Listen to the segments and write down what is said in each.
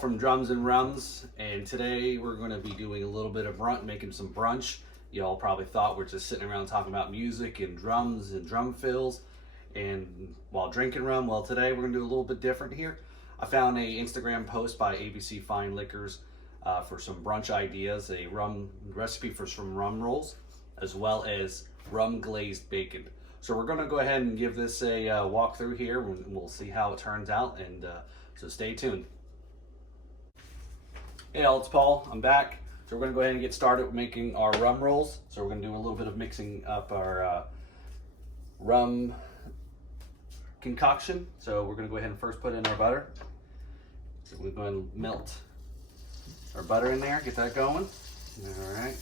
from Drums and Rums, and today we're going to be doing a little bit of making some brunch. Y'all probably thought we're just sitting around talking about music and drums and drum fills and while drinking rum. Well, today we're going to do a little bit different here. I found a Instagram post by ABC Fine Liquors for some brunch ideas, a rum recipe for some rum rolls, as well as rum-glazed bacon. So we're going to go ahead and give this a walkthrough here, and we'll see how it turns out, and so stay tuned. Hey all, it's Paul. I'm back. So we're going to go ahead and get started with making our rum rolls. So we're going to do a little bit of mixing up our rum concoction. So we're going to go ahead and first put in our butter. So we're going to melt our butter in there, get that going. All right.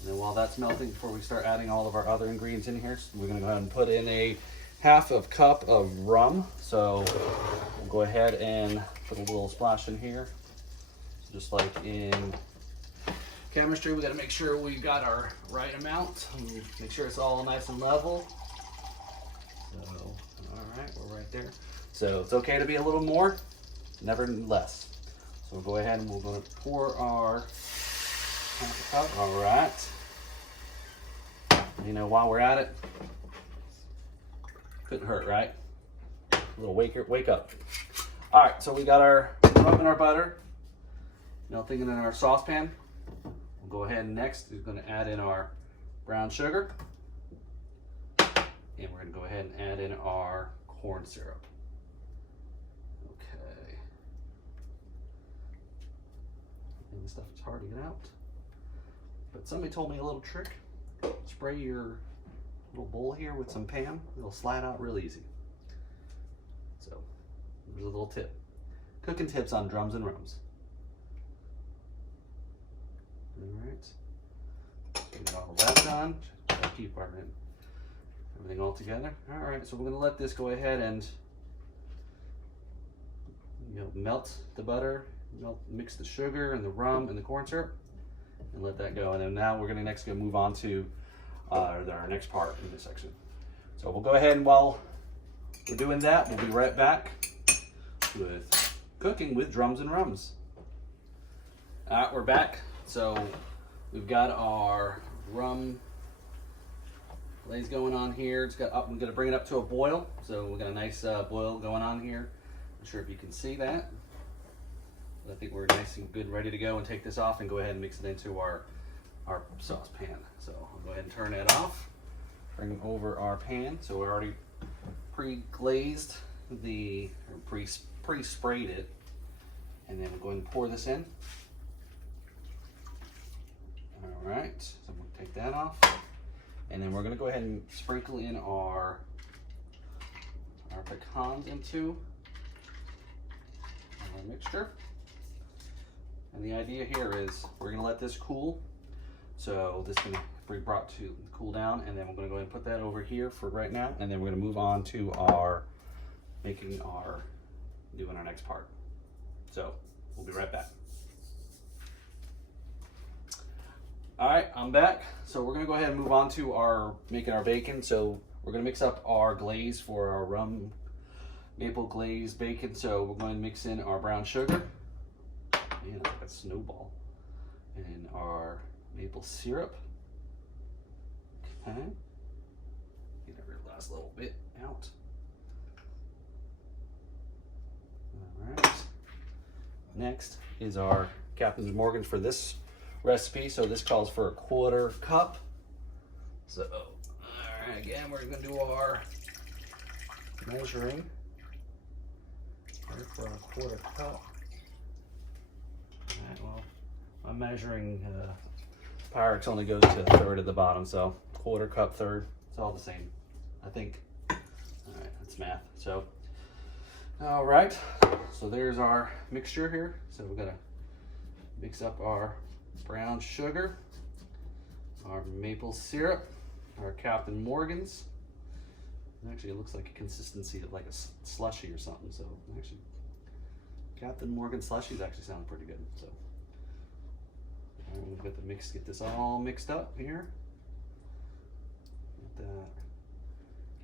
And then while that's melting, before we start adding all of our other ingredients in here, we're going to go ahead and put in a half cup of rum. So we'll go ahead and put a little splash in here. Just like in chemistry, we got to make sure we got our right amount. Make sure it's all nice and level. So, all right, we're right there. So it's okay to be a little more, never less. So we'll go ahead and we're going to pour our half a cup. All right. You know, while we're at it, couldn't hurt, right? A little wake up. All right, so we got our rum and our butter melting in our saucepan. We'll go ahead and next is going to add in our brown sugar, and we're going to go ahead and add in our corn syrup. Okay. And this stuff is hard to get out, but somebody told me a little trick. Spray your little bowl here with some Pam. It'll slide out real easy. So there's a little tip. Cooking tips on Drums and Rums. All right. Get all that done. Try to keep everything all together. All right. So we're going to let this go ahead and melt the butter, mix the sugar and the rum and the corn syrup, and let that go. And then now we're going to next move on to our next part in this section. So we'll go ahead, and while we're doing that, we'll be right back with cooking with Drums and Rums. All right, we're back. So we've got our rum glaze going on here. It's got up. I'm going to bring it up to a boil. So we've got a nice boil going on here. Not sure if you can see that. But I think we're nice and good, ready to go, and take this off and go ahead and mix it into our saucepan. So I'll go ahead and turn it off. Bring over our pan. So we already pre-glazed pre-sprayed it, and then we'll go ahead and pour this in. All right, so we'll take that off, and then we're going to go ahead and sprinkle in our pecans into our mixture. And the idea here is we're going to let this cool. So this is going to be brought to cool down, and then we're going to go ahead and put that over here for right now, and then we're going to move on to doing our next part. So we'll be right back. All right, I'm back. So we're going to go ahead and move on to making our bacon. So we're going to mix up our glaze for our rum maple glazed bacon. So we're going to mix in our brown sugar. Man, it's like a snowball. And our maple syrup. Okay. Get every last little bit out. All right. Next is our Captain Morgan's for this recipe. So this calls for a 1/4 cup. So, all right, again, we're going to do our measuring for a 1/4 cup. All right, well, I'm measuring Pyrex only goes to 1/3 at the bottom, so 1/4 cup, 1/3, it's all the same, I think. All right, that's math. So, all right, so there's our mixture here. So we're gonna mix up our brown sugar, our maple syrup, our Captain Morgan's. Actually, it looks like a consistency of like a slushy or something. So actually, Captain Morgan slushies actually sound pretty good. So we've got the mix. Get this all mixed up here. Get that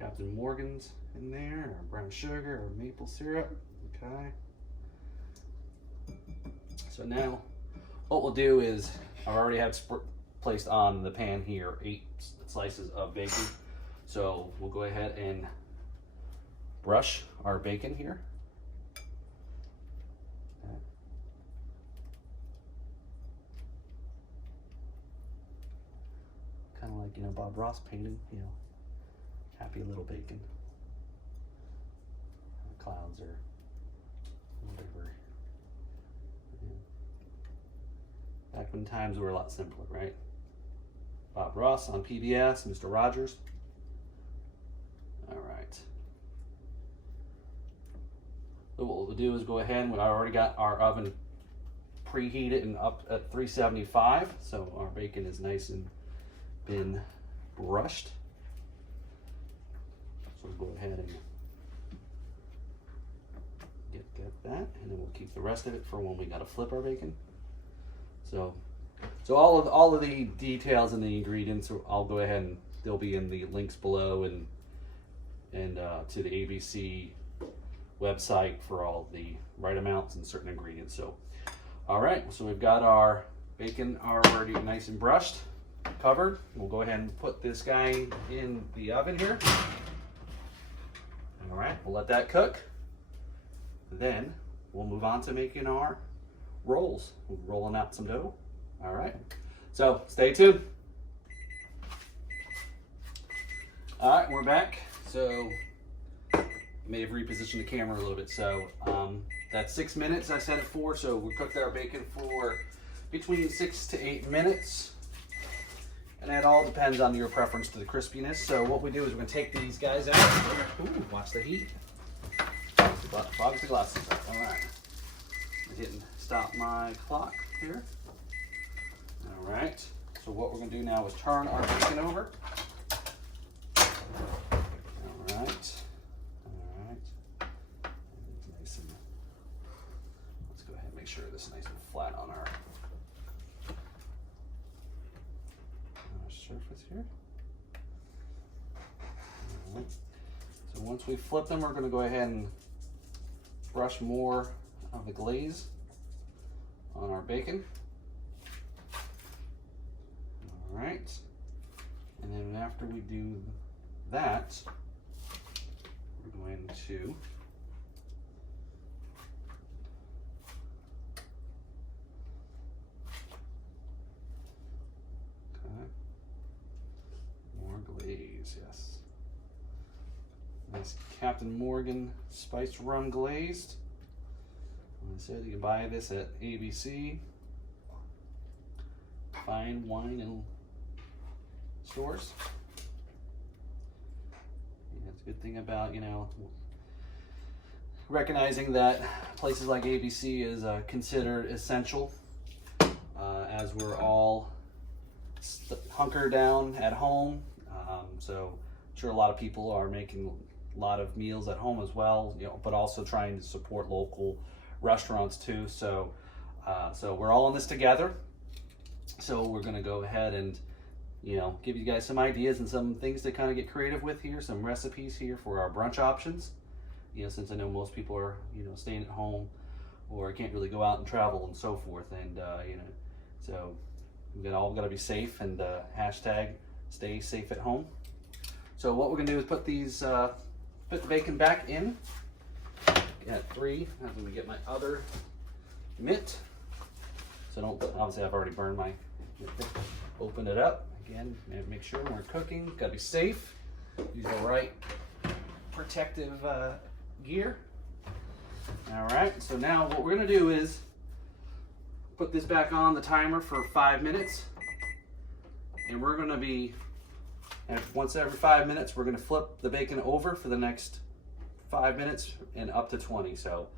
Captain Morgan's in there, our brown sugar, our maple syrup. Okay. So now what we'll do is, I already have placed on the pan here 8 slices of bacon. So we'll go ahead and brush our bacon here. Okay. Kind of like, you know, Bob Ross painted, you know, happy little bacon. Clouds or whatever. Back when times were a lot simpler, right? Bob Ross on PBS, Mr. Rogers. All right. So what we'll do is go ahead and I already got our oven preheated and up at 375. So our bacon is nice and been brushed. So we'll go ahead and get that, and then we'll keep the rest of it for when we gotta flip our bacon. So all of the details and the ingredients, I'll go ahead and they'll be in the links below, and to the ABC website for all the right amounts and certain ingredients. So, all right, so we've got our bacon already nice and brushed, covered. We'll go ahead and put this guy in the oven here. All right, we'll let that cook. Then we'll move on to making our rolls. We're rolling out some dough. All right, so stay tuned. All right, we're back. So I may have repositioned the camera a little bit. So that's 6 minutes I set it for. So we cooked our bacon for between 6 to 8 minutes. And that all depends on your preference to the crispiness. So what we do is we're gonna take these guys out. Ooh, watch the heat. Fog the glasses up. All right. I didn't stop my clock here. All right. So what we're going to do now is turn our bacon over. All right. All right. Nice and, let's go ahead and make sure this is nice and flat on our surface here. All right. So once we flip them, we're going to go ahead and brush more of the glaze on our bacon. All right. And then after we do that, we're going to more glaze, yes. Nice Captain Morgan spiced rum glazed. Like I said, you can buy this at ABC, fine wine and stores. And that's a good thing about, you know, recognizing that places like ABC is considered essential as we're all hunkered down at home. So I'm sure a lot of people are making a lot of meals at home as well, you know, but also trying to support local restaurants too. So so we're all in this together. So we're going to go ahead and, you know, give you guys some ideas and some things to kind of get creative with here, some recipes here for our brunch options. You know, since I know most people are, you know, staying at home or can't really go out and travel and so forth, and you know, so we all got to be safe, and hashtag stay safe at home. So what we're gonna do is put these, put the bacon back in at 3. I'm gonna get my other mitt. So don't, obviously I've already burned my mitt there. Open it up again, make sure when we're cooking, gotta be safe. Use the right protective gear. All right, so now what we're gonna do is put this back on the timer for 5 minutes, and we're gonna be, once every 5 minutes, we're gonna flip the bacon over for the next 5 minutes and up to 20. So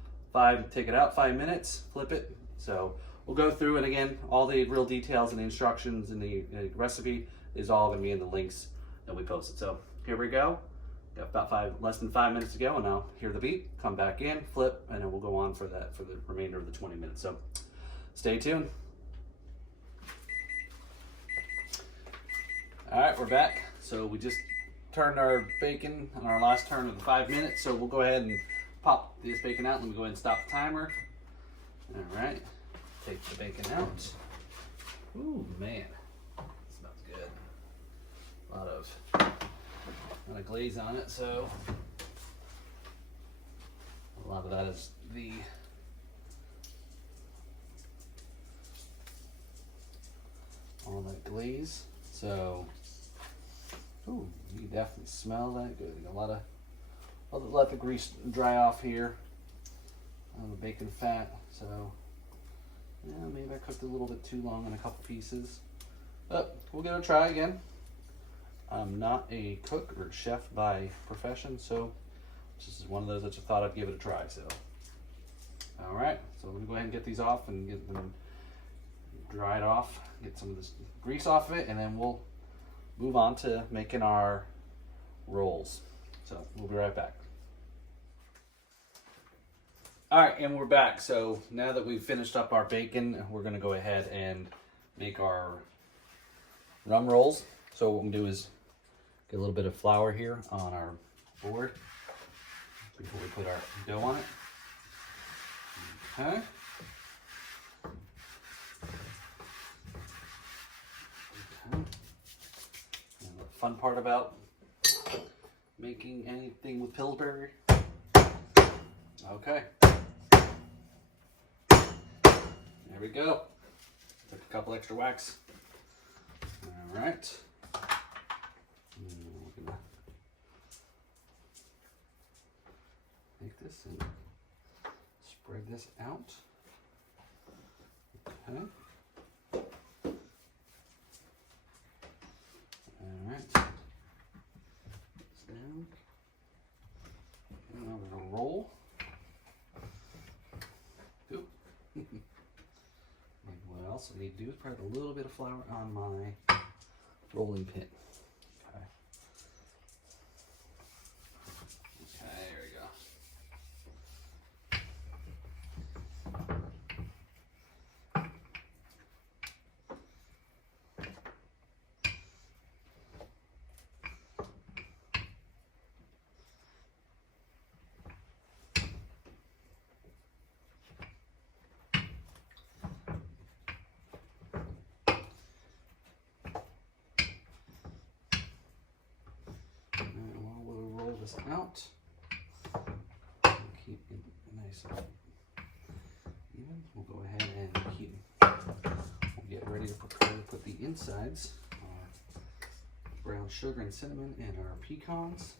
take it out 5 minutes, flip it. So we'll go through, and again, all the real details and the instructions and the recipe is all gonna be in the links that we posted. So here we go. Got about less than 5 minutes to go, and now hear the beep, come back in, flip, and then we'll go on for the remainder of the 20 minutes. So stay tuned. All right, we're back. So we just turned our bacon on our last turn of the 5 minutes. So we'll go ahead and pop this bacon out. Let me go ahead and stop the timer. All right. Take the bacon out. Ooh, man, smells good. A lot of glaze on it, so a lot of that is all that glaze. So, ooh, you can definitely smell that good. A lot of, I'll let the grease dry off here on the bacon fat. So, yeah, maybe I cooked a little bit too long on a couple pieces. But we'll give it a try again. I'm not a cook or chef by profession, so this is one of those that I thought I'd give it a try. So, all right, so I'm gonna go ahead and get these off and get them dried off, get some of this grease off of it, and then we'll move on to making our rolls. So we'll be right back. All right, and we're back. So now that we've finished up our bacon, we're gonna go ahead and make our rum rolls. So what we're gonna do is get a little bit of flour here on our board before we put our dough on it. Okay. And the fun part about making anything with Pillsbury. Okay. There we go. Took a couple extra whacks. All right. We're gonna take this and spread this out. Okay. All right. Put this down. And now we're gonna roll. Oop. And what else I need to do is put a little bit of flour on my rolling pin. Okay. Okay, there we go. This out, keep it nice and even. We'll go ahead and we'll get ready to prepare to put the insides, our brown sugar and cinnamon and our pecans,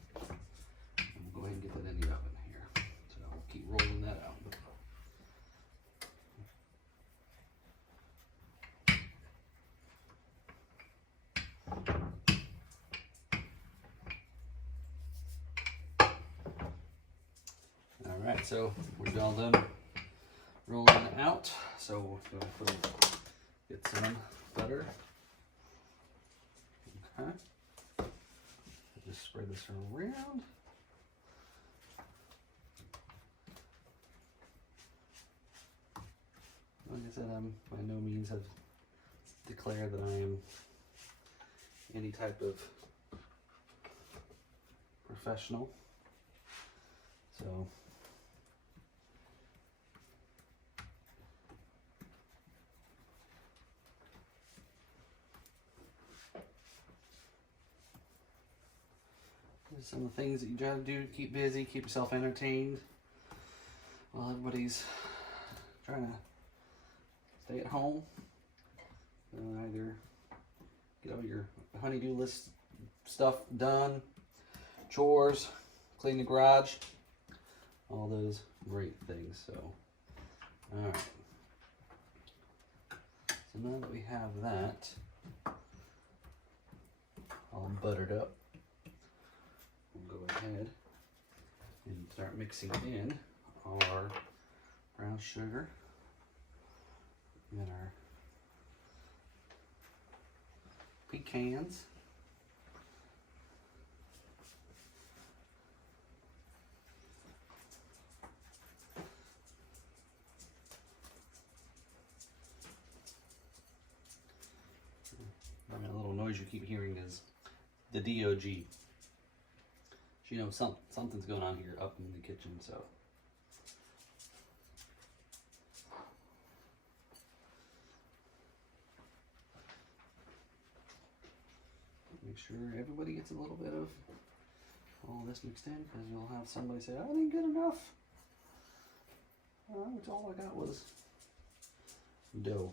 and we'll go ahead and get that in the oven here. So we'll keep rolling that out. Alright, so we're all done rolling it out. So we're going to get some butter. Okay. Just spread this around. Like I said, I'm by no means have declared that I am any type of professional. So some of the things that you try to do to keep busy, keep yourself entertained while everybody's trying to stay at home. Either get all your honey-do list stuff done, chores, clean the garage, all those great things. So, all right. So now that we have that all buttered up, we'll go ahead and start mixing in our brown sugar and our pecans. That little noise you keep hearing is the DOG. You know, something's going on here up in the kitchen, so. Make sure everybody gets a little bit of all this mixed in, because you'll have somebody say, I didn't get enough. Which all I got was dough.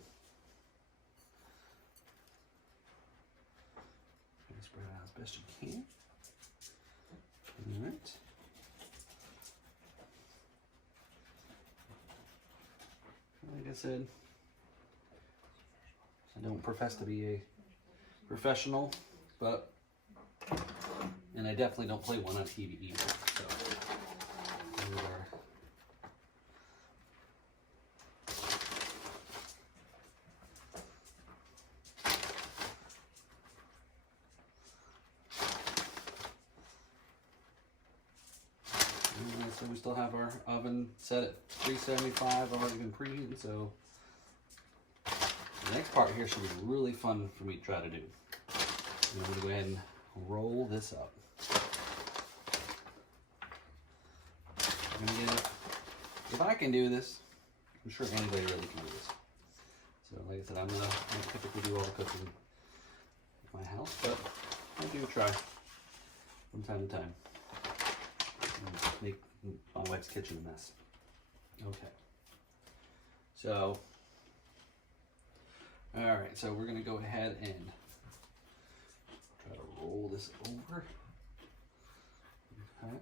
Spread it out as best you can. All right. Like I said, I don't profess to be a professional, but, and I definitely don't play one on TV either. So, these are, so we still have our oven set at 375, already been preheating, so the next part here should be really fun for me to try to do. And I'm going to go ahead and roll this up. I'm gonna get it. If I can do this, I'm sure anybody really can do this. So like I said, I don't typically do all the cooking in my house, but I do try from time to time. Make my wife's kitchen a mess. Okay. So, all right, so we're gonna go ahead and try to roll this over. Okay.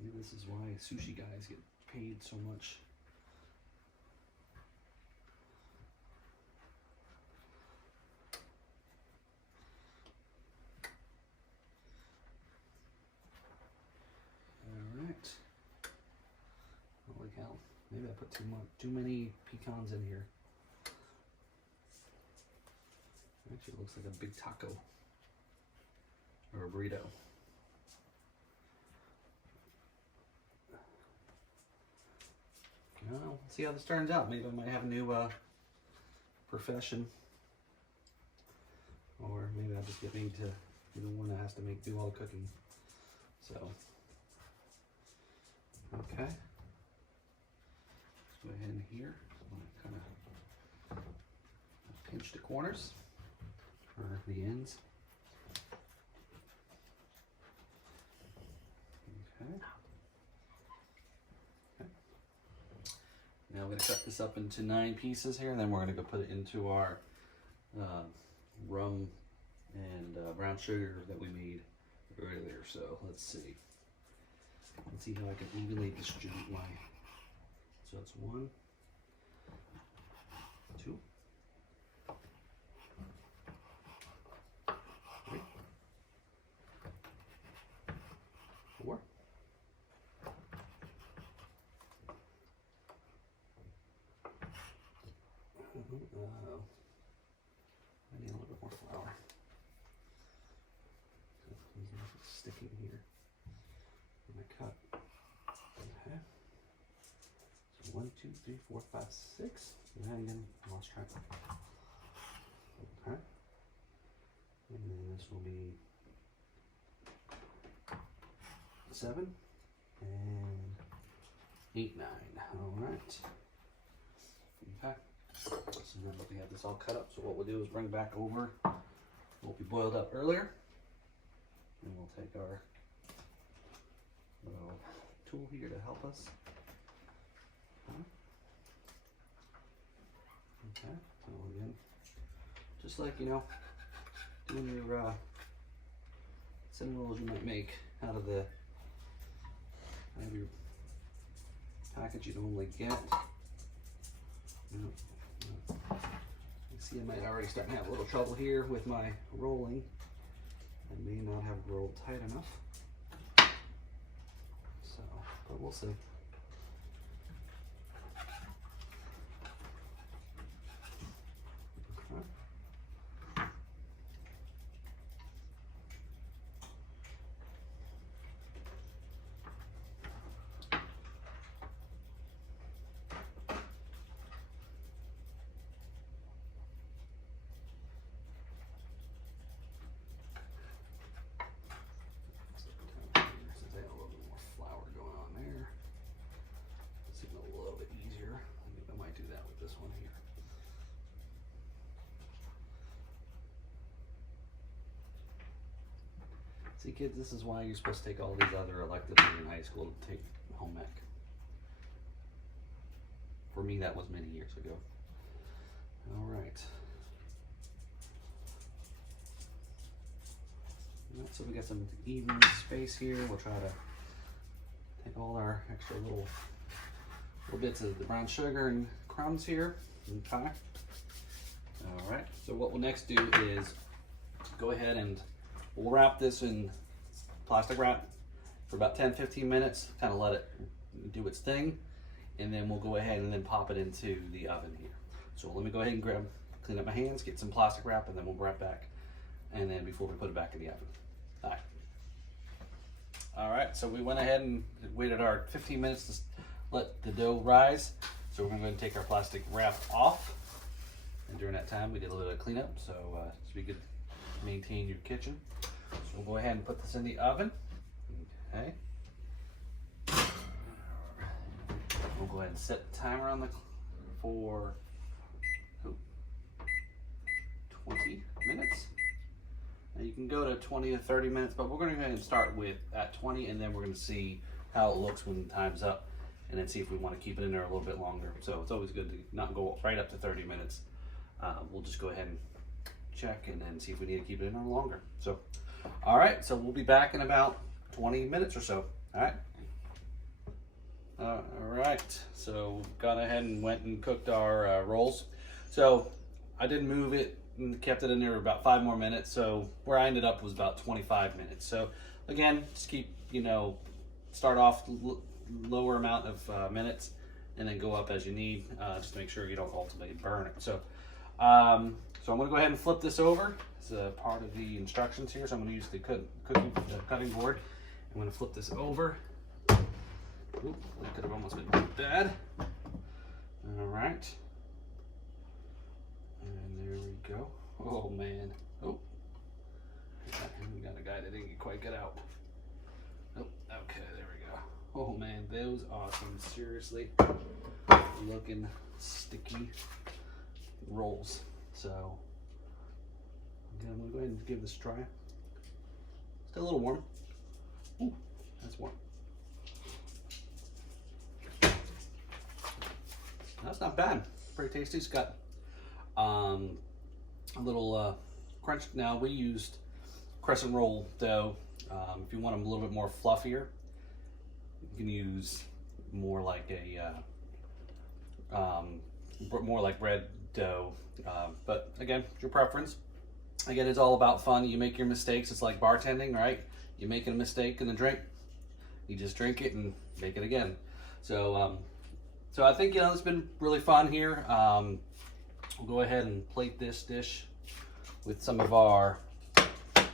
Maybe this is why sushi guys get paid so much. Holy cow. Maybe I put too many pecans in here. Actually, it looks like a big taco or a burrito. Well, see how this turns out. Maybe I might have a new profession, or maybe I'll just get made to be the one that has to do all the cooking. So, okay. Let's go ahead and here, kind of pinch the corners or the ends. Okay. Now I'm going to cut this up into 9 pieces here, and then we're going to go put it into our rum and brown sugar that we made earlier. So let's see. Let's see how I can evenly distribute my. So it's 1, 2, 3, 4. I need a little bit more flour. It's sticking here. I'm gonna cut. Okay. So 1, 2, 3, 4, 5, 6. Yeah, again, I lost track. Okay. And then this will be 7 and 8, 9. All right. Okay. So now that we have this all cut up, so what we'll do is bring back over what we boiled up earlier, and we'll take our little tool here to help us. Okay, so again, just like, you know, doing your cinnamon rolls you might make out of your package you normally get. You see, I might already start to have a little trouble here with my rolling. I may not have rolled tight enough. So, but we'll see. Okay. Since I have a little bit more flour going on there. See, kids, this is why you're supposed to take all these other electives in high school to take home ec. For me, that was many years ago. All right. So we got some even space here. We'll try to take all our extra little bits of the brown sugar and crumbs here. Okay. All right. So what we'll next do is go ahead and we'll wrap this in plastic wrap for about 10-15 minutes, kind of let it do its thing, and then we'll go ahead and then pop it into the oven here. So let me go ahead and clean up my hands, get some plastic wrap, and then we'll wrap back, and then before we put it back in the oven. All right, so we went ahead and waited our 15 minutes to let the dough rise. So we're gonna go ahead and take our plastic wrap off. And during that time, we did a little bit of cleanup, so we could maintain your kitchen. So we'll go ahead and put this in the oven. Okay. We'll go ahead and set the timer on for 20 minutes. Now you can go to 20 to 30 minutes, but we're going to go ahead and start with at 20, and then we're going to see how it looks when time's up, and then see if we want to keep it in there a little bit longer. So it's always good to not go right up to 30 minutes. We'll just go ahead and check and then see if we need to keep it in there longer. So, all right, so we'll be back in about 20 minutes or so. All right. All right, so we've gone ahead and went and cooked our rolls. So I didn't move it and kept it in there about 5 more minutes. So where I ended up was about 25 minutes. So again, just keep, start off lower amount of minutes and then go up as you need, just to make sure you don't ultimately burn it. So, so I'm gonna go ahead and flip this over. It's a part of the instructions here. So I'm gonna use the cutting board. I'm gonna flip this over. Oop, that could have almost been bad. All right. And there we go. Oh man. Oh. We got a guy that didn't quite get out. Oh, okay, there we go. Oh man, those awesome. Seriously. Looking sticky rolls. So again, I'm gonna go ahead and give this a try. Still a little warm. Ooh, that's warm. That's not bad. Pretty tasty. It's got a little crunch. Now we used crescent roll dough. If you want them a little bit more fluffier, you can use more like more like bread dough. But again, it's your preference. Again, it's all about fun. You make your mistakes. It's like bartending, right? You make a mistake in the drink, you just drink it and make it again. So so I think, it's been really fun here. We'll go ahead and plate this dish with some of our like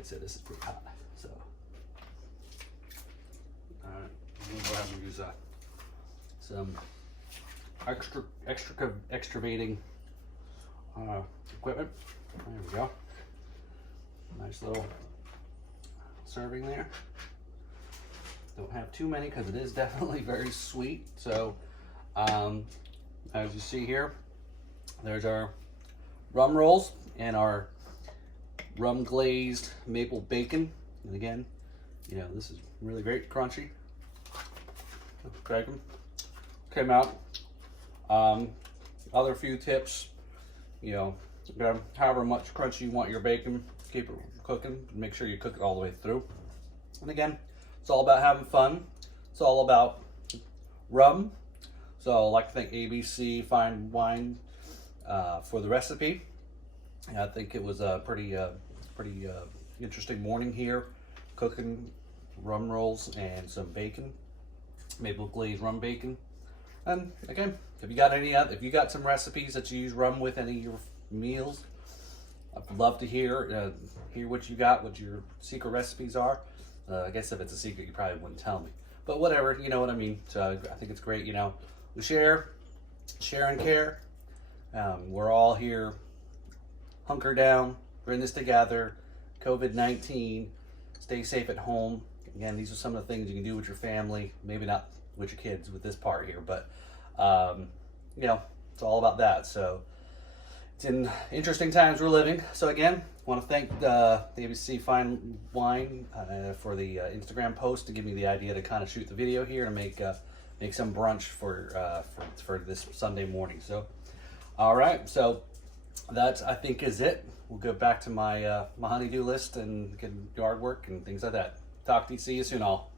I said, this is pretty hot. So, all right, we'll go ahead and use some excavating equipment. There we go. Nice little serving there. Don't have too many because it is definitely very sweet. So as you see here, there's our rum rolls and our rum glazed maple bacon. And again, this is really great, crunchy. Bacon came out. Other few tips, however much crunchy you want your bacon, keep it cooking. Make sure you cook it all the way through. And again, it's all about having fun. It's all about rum. So I'd like to thank ABC Fine Wine for the recipe. I think it was a pretty interesting morning here, cooking rum rolls and some bacon, maple glazed rum bacon. And again, if you got some recipes that you use rum with any of your meals, I'd love to hear what you got, what your secret recipes are. I guess if it's a secret, you probably wouldn't tell me. But whatever, you know what I mean. So I think it's great, we share and care. We're all here, hunker down, we're in this together. COVID-19, stay safe at home. Again, these are some of the things you can do with your family, maybe not with your kids with this part here, but it's all about that. So it's in interesting times we're living. So again, I want to thank the ABC Fine Wine for the Instagram post to give me the idea to kind of shoot the video here to make some brunch for this Sunday morning. So, all right, so that I think is it. We'll go back to my my honeydew list and get yard work and things like that. See you soon, all.